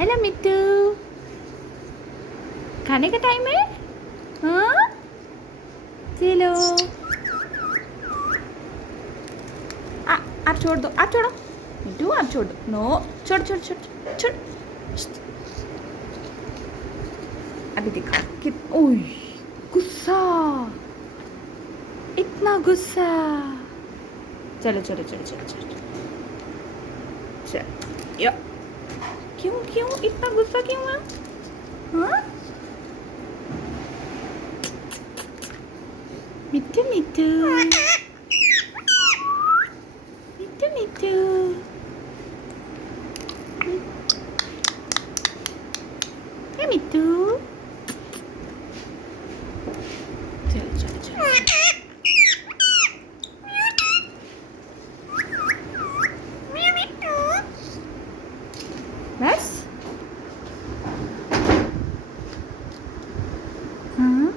Hello मिट्टू, खाने का time है। हाँ चलो, आप छोड़ दो, आप छोड़ो मिट्टू, आप छोड़ दो। नो, छोड़ छोड़ छोड़ छोड़। अभी देखो कि ओह गुस्सा, इतना गुस्सा। चलो चलो चलो चलो चलो चलो या। क्यों क्यों इतना गुस्सा क्यों है? हाँ मिट्टू मिट्टू मिट्टू मिट्टू। हे मिट्टू, चलो चलो चलो। बस हाँ